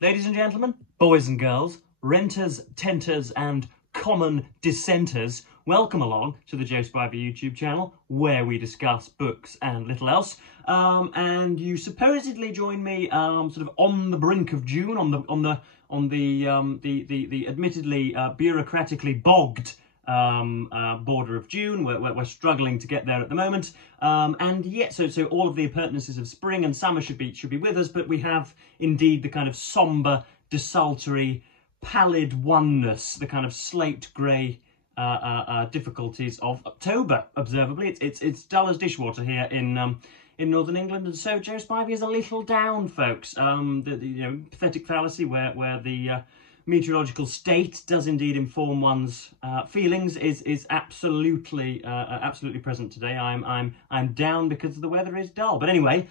Ladies and gentlemen, boys and girls, renters, tenters and common dissenters, welcome along to the Joe Spivey YouTube channel where we discuss books and little else. And you supposedly join me sort of on the brink of June, on the admittedly bureaucratically bogged border of June. We're struggling to get there at the moment, and yet so all of the appurtenances of spring and summer should be with us, but we have indeed the kind of sombre, desultory, pallid oneness, the kind of slate grey difficulties of October. Observably, it's dull as dishwater here in Northern England, and so Joe Spivey is a little down, folks. The pathetic fallacy where the meteorological state does indeed inform one's feelings is absolutely present today. I'm down because the weather is dull. But anyway,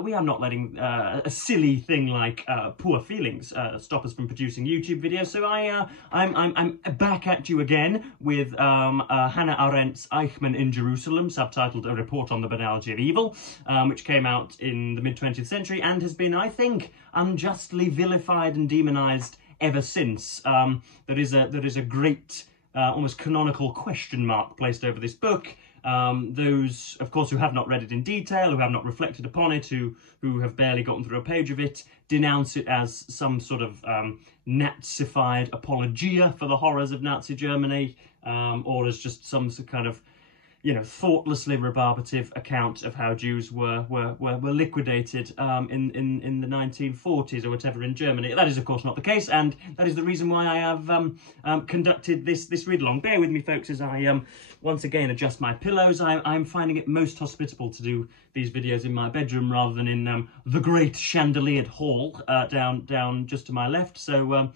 we are not letting a silly thing like poor feelings stop us from producing YouTube videos. So I'm back at you again with Hannah Arendt's Eichmann in Jerusalem, subtitled A Report on the Banality of Evil, which came out in the mid-20th century and has been, I think, unjustly vilified and demonized ever since. There is a great, almost canonical question mark placed over this book. Those, of course, who have not read it in detail, who have not reflected upon it, who have barely gotten through a page of it, denounce it as some sort of nazified apologia for the horrors of Nazi Germany, or as just some kind of, thoughtlessly rebarbative account of how Jews were liquidated in the 1940s or whatever in Germany. That is, of course, not the case, and that is the reason why I have conducted this read-along. Bear with me, folks, as I once again adjust my pillows. I'm finding it most hospitable to do these videos in my bedroom rather than in the great chandeliered hall down just to my left. So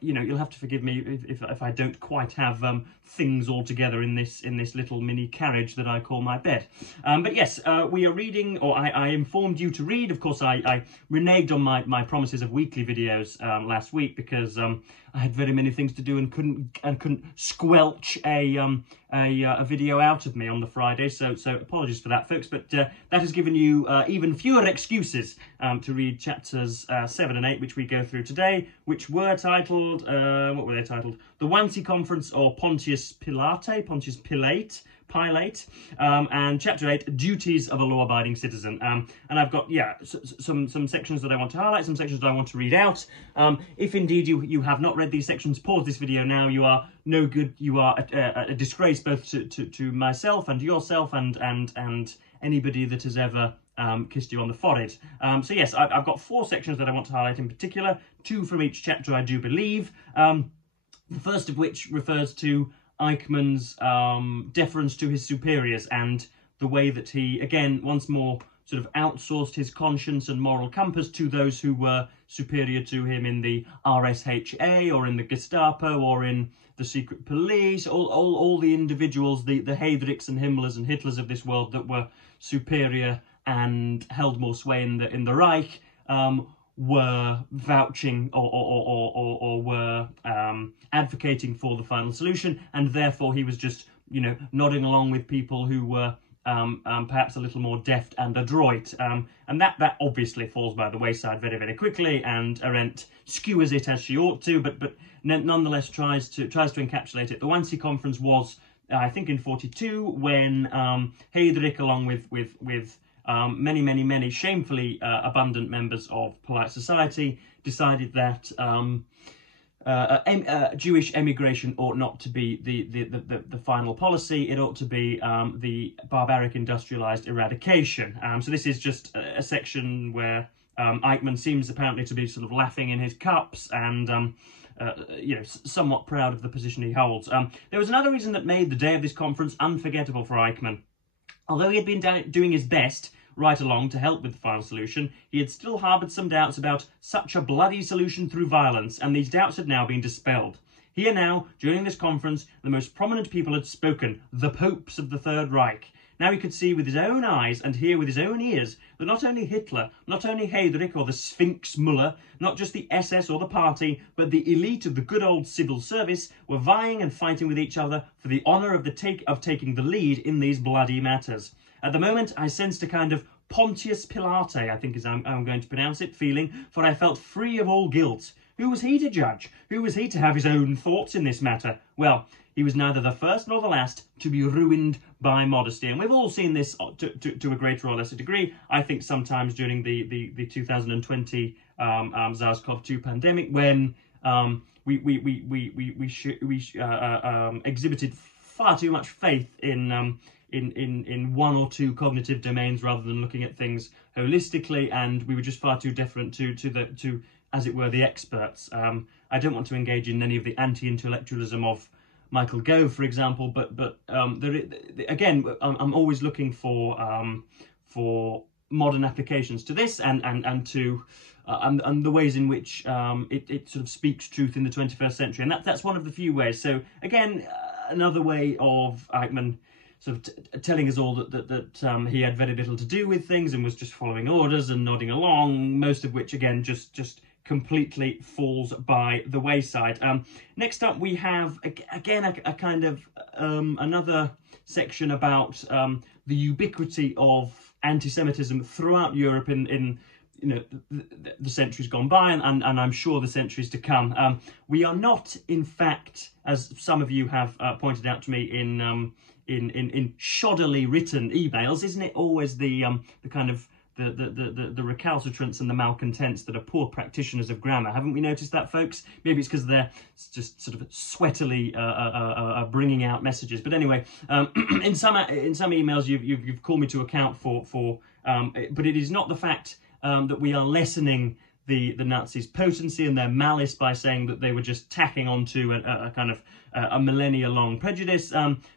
you'll have to forgive me if I don't quite have things all together in this little mini carriage that I call my bed. But yes, we are reading, or I informed you to read. Of course, I reneged on my promises of weekly videos last week because I had very many things to do and couldn't squelch a video out of me on the Friday. So apologies for that, folks. But that has given you even fewer excuses to read chapters 7 and 8, which we go through today, which were titled, what were they titled? The Wannsee Conference, or Pontius Pilate, and chapter 8, Duties of a Law-Abiding Citizen. And I've got, some sections that I want to highlight, some sections that I want to read out. If indeed you have not read these sections, pause this video now. You are no good. You are a disgrace both to myself and yourself and anybody that has ever kissed you on the forehead. So yes, I've got 4 sections that I want to highlight in particular, 2 from each chapter, I do believe. The first of which refers to Eichmann's deference to his superiors and the way that he, again, once more, sort of outsourced his conscience and moral compass to those who were superior to him in the RSHA or in the Gestapo or in the secret police, all the individuals, the Heydrichs and Himmlers and Hitlers of this world that were superior and held more sway in the Reich, were vouching or were advocating for the final solution, and therefore he was just, nodding along with people who were perhaps a little more deft and adroit, and that obviously falls by the wayside very, very quickly, and Arendt skewers it as she ought to, but nonetheless tries to encapsulate it. The Wannsee Conference was, I think, in 42, when Heydrich, along with many shamefully abundant members of polite society, decided that Jewish emigration ought not to be the final policy. It ought to be the barbaric industrialized eradication. So this is just a section where Eichmann seems apparently to be sort of laughing in his cups and somewhat proud of the position he holds. There was another reason that made the day of this conference unforgettable for Eichmann. Although he had been doing his best right along to help with the final solution, he had still harboured some doubts about such a bloody solution through violence, and these doubts had now been dispelled. Here now, during this conference, the most prominent people had spoken, the popes of the Third Reich. Now he could see with his own eyes and hear with his own ears that not only Hitler, not only Heydrich or the Sphinx Muller, not just the SS or the party, but the elite of the good old civil service were vying and fighting with each other for the honour of taking the lead in these bloody matters. At the moment, I sensed a kind of Pontius Pilate, I think is I'm going to pronounce it, feeling, for I felt free of all guilt. Who was he to judge? Who was he to have his own thoughts in this matter? Well, he was neither the first nor the last to be ruined by modesty. And we've all seen this to a greater or lesser degree. I think sometimes during the 2020 SARS-CoV-2 pandemic, when we exhibited far too much faith in one or two cognitive domains rather than looking at things holistically, and we were just far too deferent to as it were, the experts. I don't want to engage in any of the anti-intellectualism of Michael Gove, for example, but again, I'm always looking for modern applications to this and the ways in which it sort of speaks truth in the 21st century, and that's one of the few ways. So again, another way of Eichmann sort of telling us all that he had very little to do with things and was just following orders and nodding along, most of which again just completely falls by the wayside. Next up, we have again a kind of another section about the ubiquity of anti-Semitism throughout Europe in the centuries gone by, and I'm sure the centuries to come. We are not, in fact, as some of you have pointed out to me in shoddily written emails, isn't it always the kind of the recalcitrants and the malcontents that are poor practitioners of grammar? Haven't we noticed that, folks? Maybe it's because they're just sort of sweatily bringing out messages. But anyway, in some emails you've called me to account for but it is not the fact that we are lessening the Nazis' potency and their malice by saying that they were just tacking onto a kind of a millennia-long prejudice.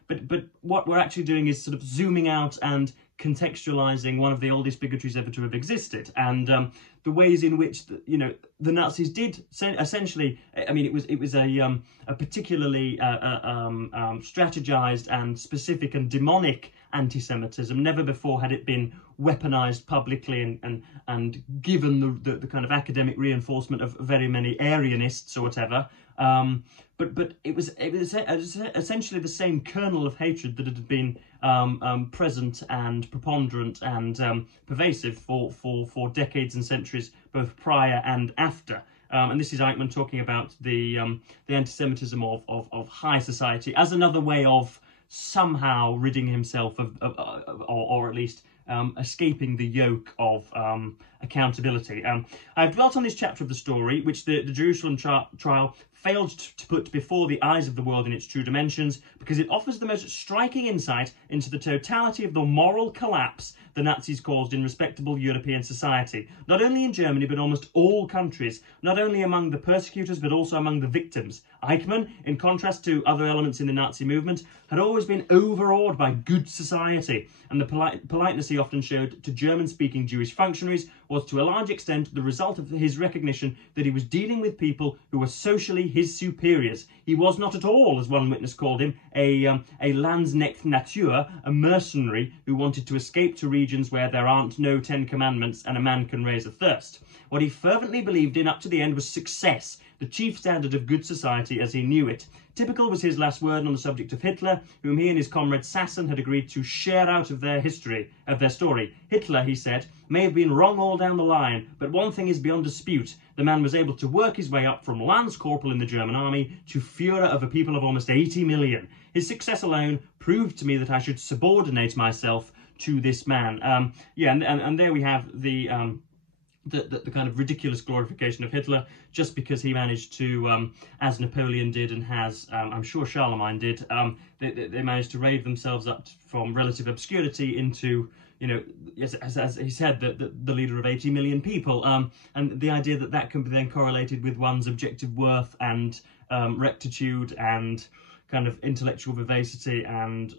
But what we're actually doing is sort of zooming out and contextualizing one of the oldest bigotries ever to have existed, and the ways in which the Nazis did essentially. I mean, it was a particularly strategized and specific and demonic anti-Semitism. Never before had it been weaponized publicly and given the kind of academic reinforcement of very many Aryanists or whatever. But it was essentially the same kernel of hatred that had been present and preponderant and pervasive for decades and centuries, both prior and after. And this is Eichmann talking about the anti-Semitism of high society as another way of somehow ridding himself of or at least escaping the yoke of accountability. I've dwelt on this chapter of the story, which the Jerusalem trial failed to put before the eyes of the world in its true dimensions, because it offers the most striking insight into the totality of the moral collapse the Nazis caused in respectable European society, not only in Germany but almost all countries, not only among the persecutors but also among the victims. Eichmann, in contrast to other elements in the Nazi movement, had always been overawed by good society, and the politeness he often showed to German-speaking Jewish functionaries was to a large extent the result of his recognition that he was dealing with people who were socially his superiors. He was not at all, as one witness called him, a Landsknecht Natur, a mercenary who wanted to escape to regions where there aren't no 10 commandments and a man can raise a thirst. What he fervently believed in up to the end was success, the chief standard of good society as he knew it. Typical was his last word on the subject of Hitler, whom he and his comrade Sassen had agreed to share out of their story. Hitler, he said, may have been wrong all down the line, but one thing is beyond dispute. The man was able to work his way up from Lance Corporal in the German army to Führer of a people of almost 80 million. His success alone proved to me that I should subordinate myself to this man. And there we have the kind of ridiculous glorification of Hitler, just because he managed to, as Napoleon did and as I'm sure Charlemagne did, they managed to raise themselves up from relative obscurity into, as he said, the leader of 80 million people, and the idea that can be then correlated with one's objective worth and rectitude and kind of intellectual vivacity and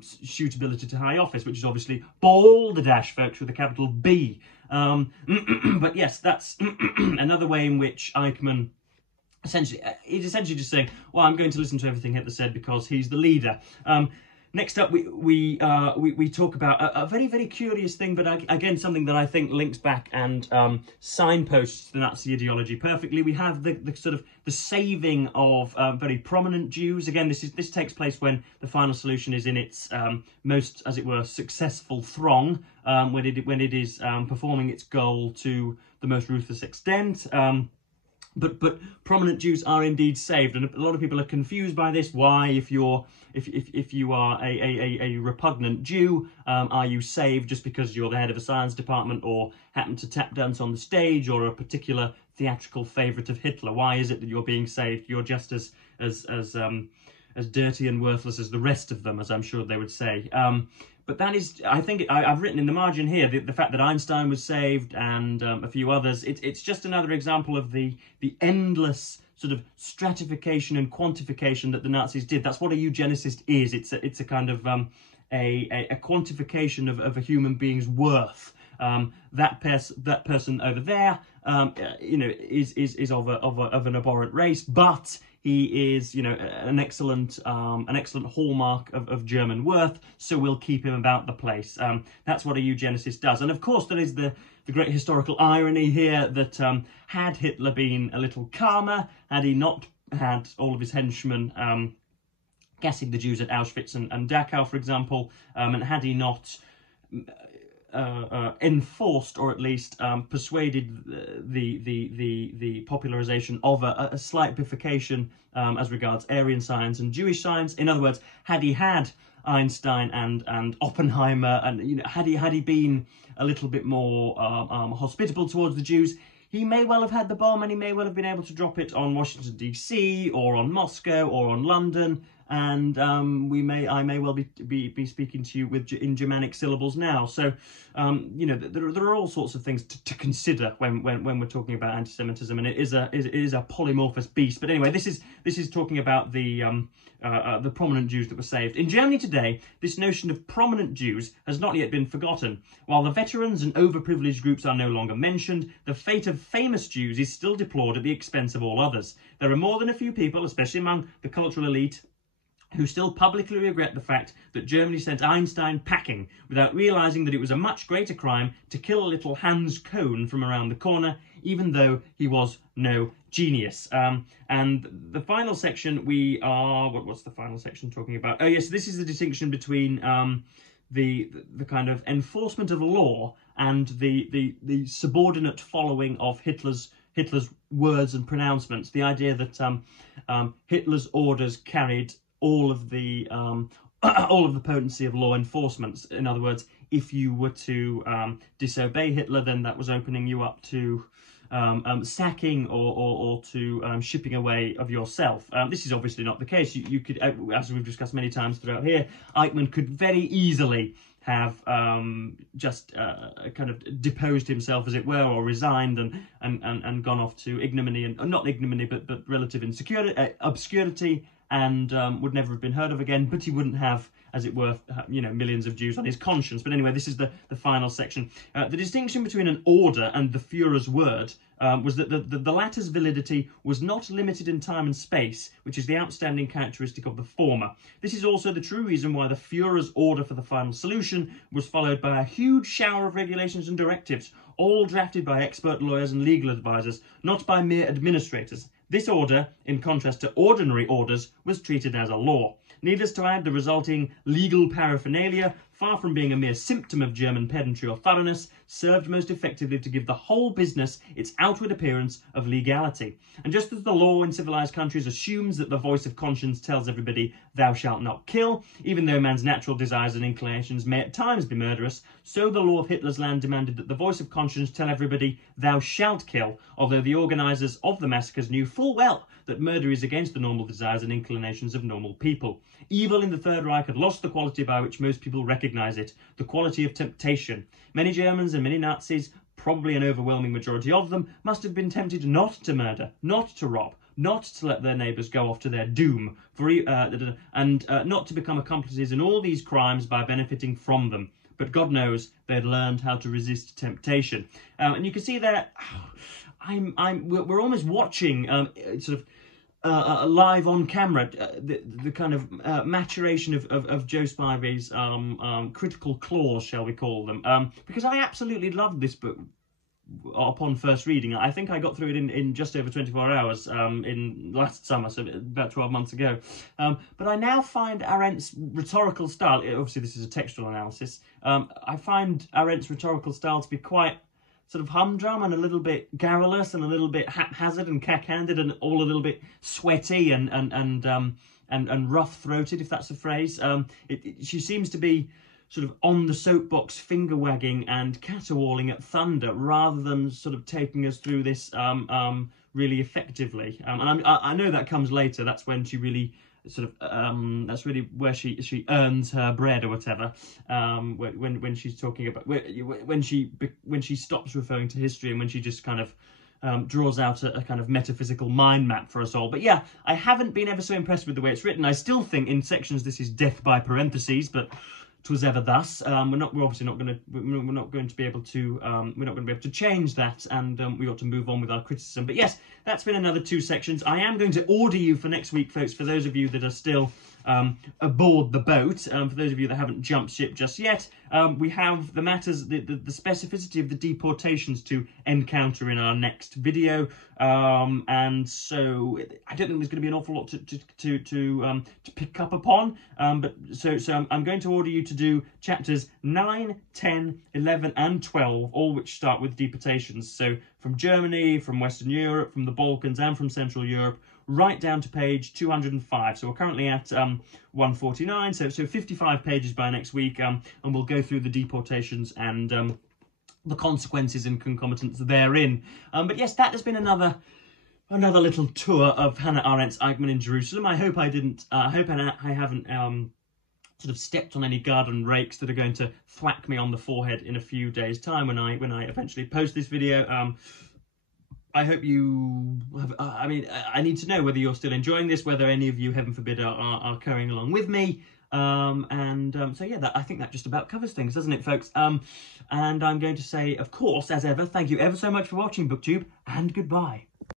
suitability to high office, which is obviously balderdash, folks, with a capital B. But yes, that's another way in which Eichmann he's essentially just saying, well, I'm going to listen to everything Hitler said because he's the leader. Next up, we talk about a very, very curious thing, but again, something that I think links back and signposts the Nazi ideology perfectly. We have the sort of the saving of very prominent Jews. Again, this takes place when the final solution is in its most, as it were, successful throng, when it is performing its goal to the most ruthless extent. But prominent Jews are indeed saved, and a lot of people are confused by this. Why, if you are a repugnant Jew, are you saved just because you're the head of a science department or happen to tap dance on the stage or a particular theatrical favourite of Hitler? Why is it that you're being saved? You're just as dirty and worthless as the rest of them, as I'm sure they would say. But that is, I think, I've written in the margin here the fact that Einstein was saved and a few others. It's just another example of the endless sort of stratification and quantification that the Nazis did. That's what a eugenicist is. It's a kind of a quantification of a human being's worth. That person over there, is of an abhorrent race, but he is, an excellent hallmark of German worth, so we'll keep him about the place. That's what a eugenicist does. And of course, there is the great historical irony here that had Hitler been a little calmer, had he not had all of his henchmen gassing the Jews at Auschwitz and Dachau, for example, and had he not enforced, or at least persuaded the popularization of a slight bifurcation as regards Aryan science and Jewish science. In other words, had he had Einstein and Oppenheimer, and had he been a little bit more hospitable towards the Jews, he may well have had the bomb, and he may well have been able to drop it on Washington DC or on Moscow or on London. And I may well be speaking to you in Germanic syllables now. So, there are all sorts of things to consider when we're talking about anti-Semitism, and it is a polymorphous beast. But anyway, this is talking about the prominent Jews that were saved. In Germany today, this notion of prominent Jews has not yet been forgotten. While the veterans and overprivileged groups are no longer mentioned, the fate of famous Jews is still deplored at the expense of all others. There are more than a few people, especially among the cultural elite, who still publicly regret the fact that Germany sent Einstein packing without realising that it was a much greater crime to kill a little Hans Kohn from around the corner, even though he was no genius. And the final section what's the final section talking about? Oh yes, this is the distinction between the kind of enforcement of law and the subordinate following of Hitler's words and pronouncements. The idea that Hitler's orders carried all of the potency of law enforcement. In other words, if you were to disobey Hitler, then that was opening you up to sacking or to shipping away of yourself. This is obviously not the case. You could, as we've discussed many times throughout here, Eichmann could very easily have just kind of deposed himself, as it were, or resigned and gone off to ignominy, and not ignominy, but relative obscurity, and would never have been heard of again. But he wouldn't have, as it were, millions of Jews on his conscience. But anyway, this is the final section. The distinction between an order and the Führer's word was that the latter's validity was not limited in time and space, which is the outstanding characteristic of the former. This is also the true reason why the Führer's order for the final solution was followed by a huge shower of regulations and directives, all drafted by expert lawyers and legal advisors, not by mere administrators. This order, in contrast to ordinary orders, was treated as a law. Needless to add, the resulting legal paraphernalia, far from being a mere symptom of German pedantry or thoroughness, served most effectively to give the whole business its outward appearance of legality. And just as the law in civilized countries assumes that the voice of conscience tells everybody, "Thou shalt not kill," even though man's natural desires and inclinations may at times be murderous, so the law of Hitler's land demanded that the voice of conscience tell everybody, "Thou shalt kill," although the organisers of the massacres knew full well that murder is against the normal desires and inclinations of normal people. Evil in the Third Reich had lost the quality by which most people recognise it, the quality of temptation. Many Germans and many Nazis, probably an overwhelming majority of them, must have been tempted not to murder, not to rob, not to let their neighbours go off to their doom, and not to become accomplices in all these crimes by benefiting from them. But God knows they had learned how to resist temptation. And you can see there, we're almost watching sort of live on camera, the kind of maturation of Joe Spivey's critical claws, shall we call them, because I absolutely loved this book upon first reading. I think I got through it in just over 24 hours in last summer, so about 12 months ago. But I now find Arendt's rhetorical style, obviously this is a textual analysis, I find Arendt's rhetorical style to be quite sort of humdrum and a little bit garrulous and a little bit haphazard and cack-handed and all a little bit sweaty and rough-throated, if that's a phrase. She seems to be sort of on the soapbox finger-wagging and caterwauling at thunder rather than sort of taking us through this really effectively. And I know that comes later. That's when she really sort of that's really where she earns her bread or whatever. When she's talking about when she stops referring to history and when she just kind of draws out a kind of metaphysical mind map for us all. But yeah, I haven't been ever so impressed with the way it's written. I still think in sections this is death by parentheses, but 'twas ever thus. We're obviously not going to be able to change that, and we ought to move on with our criticism. But yes, that's been another 2 sections. I am going to order you for next week, folks, for those of you that are still aboard the boat. For those of you that haven't jumped ship just yet, we have the matters, the specificity of the deportations to encounter in our next video, and so I don't think there's going to be an awful lot to pick up upon. But so I'm going to order you to do chapters 9, 10, 11, and 12, all which start with deportations. So from Germany, from Western Europe, from the Balkans, and from Central Europe, right down to page 205. So we're currently at 149, so 55 pages by next week, and we'll go through the deportations and the consequences and concomitants therein. But yes, that has been another little tour of Hannah Arendt's Eichmann in Jerusalem. I hope I haven't sort of stepped on any garden rakes that are going to thwack me on the forehead in a few days' time when I eventually post this video. I hope you have, I mean, I need to know whether you're still enjoying this, whether any of you, heaven forbid, are carrying along with me. So yeah, I think that just about covers things, doesn't it, folks? And I'm going to say, of course, as ever, thank you ever so much for watching BookTube, and goodbye.